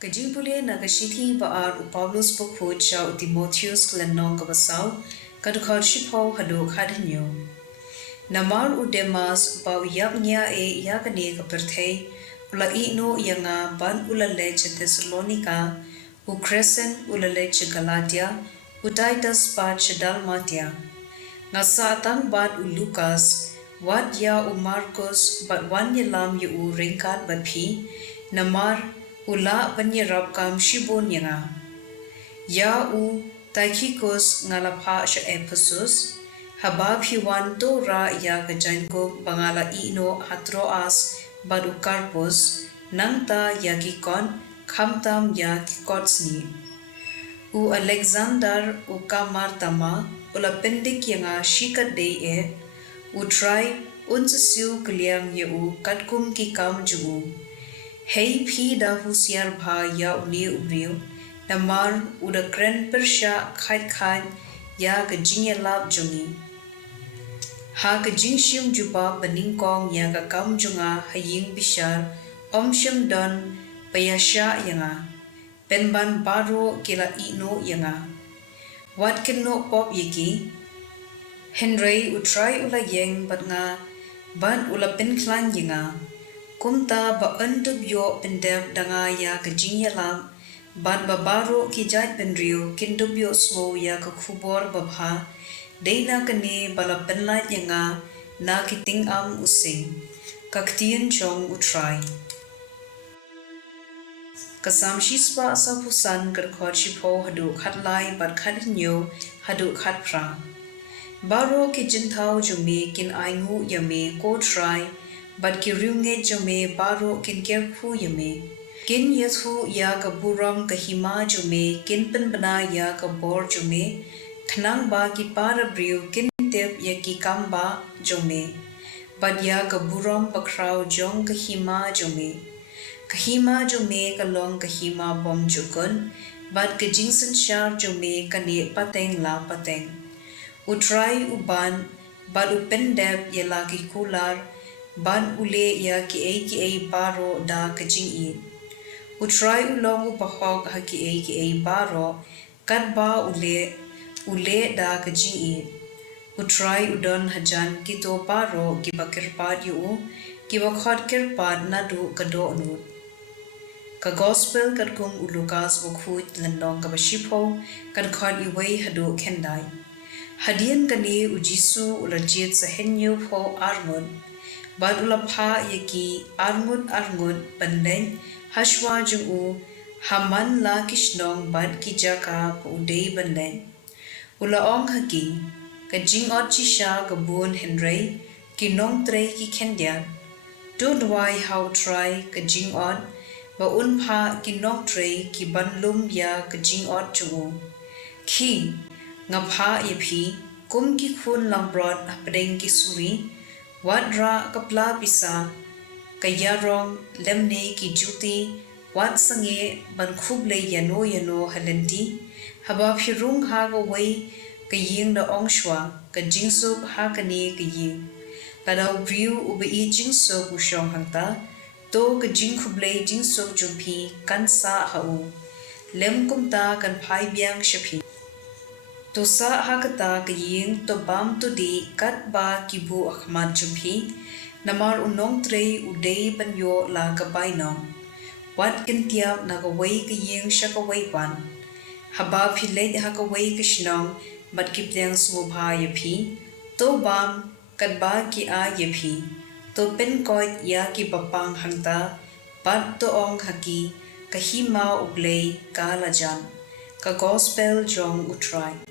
Jingpule na kashiti baar u Pavlos bukho cha u Timotheus klanong kabasau kadukar shipho hado khadinyo. Namar u Demas ba u yaknya e yakane kaperthei ula ino yanga ban ulale cha Thessalonica u Crescent ulale cha Galatia u Titus ba cha Dalmatia. Ngasa tang bat u Lucas wat ya u Marcos bat wan yalam yu u ringkat bat phi namar ula banyerap kam shibon yanga. Ya u Tychicus ngalapha sha Ephesus, habab hiwan to ra ya kajanko bangala ino hatroas badu Carpus, nangta ya kikon khamtam ya kikotsni. U Alexander u Kamartama ula pendik yanga shikat day e, u try unsasiu kliang ya u katkum ki kam jugu. Hei phi da husiar bha ya uli ubriu, namar uda kren persha khait ya ka jingelap jungi. Ha ka jingshim juba beningkong ya ka kam junga haying bishar omshim don payasha yanga. Penban baro kila ino yanga. Wat keno pop yiki. Henry utray ula yeng bat nga ban ula penklan yanga. Kumta ba undub yo pendep danga ya ka jingyalam ban babaro ki jait pendrio kindub yo smo ya ka khubor babha deina kane bala penlait yanga na kiting am using ka ktien chong utray kasam shispa sa pusan kar khot shipho hadu khatlai bat khatinyo hadu khatpra baro ki jinthau jume kin aingu yame ko try but ki riunge jome baro kin kerphu yame kin yathu ya ka buram ka hima jome kin penbana ya ka bor jome thnang ba ki para briu kin tep ya ki kamba jome but ya ka buram pakrau jong ka hima jome ka long ka hima bom jukun but ka jingsan shar jome ka ne pateng la pateng utrai uban but upendep ya la ki kular ban ule ya ki a baro da kajing i. Utray ulong upahog ha ki a baro kad ba ule da kajing i. Utray udon hajan kito baro kiba kirpad yu kiba khod kirpad nadu kado anut. Ka gospel kad kung ulukas bukhut landong kabashipo kad khod iway hadu kendai. Hadian kani ujisu ulajit sa henyo po armon. Bad ulapha yaki armud pandeng hashwa jungu haman la kishnong bad kijaka udei bandeng ulaong haki kajing ot chisha kabun henry kinong trey ki kendyan don't why how try kajing ot ba unpha kinong trey ki banlum ya kajing ot jungu ki ngapha yepi kum ki khun lambrod apdeng ki suri Wadra kapla pisa kayarong lemne ki juti wat sange ban khuble yano halenti haba phirung ha go wei kaying da ongshwa ka jingsup ha kani kayi ladau briu ubi jingsup ushong hangta to ka jing khuble jingsup jumpi kansa hau lem kumta kan phai byang shapi to sa hakata kaying to bam to di kat ba kibu akhmat jumpi namar unong trey udei banyo la kabay nong wat kintiap na kaway kaying siya kaway pan haba pilay ha kaway kishnong bat kiplyang sumubha yapi to bam kat ba ki a yapi to penkoit ya ki papang hangta bat to ong haki kahima ublay kalajan ka gospel jong utray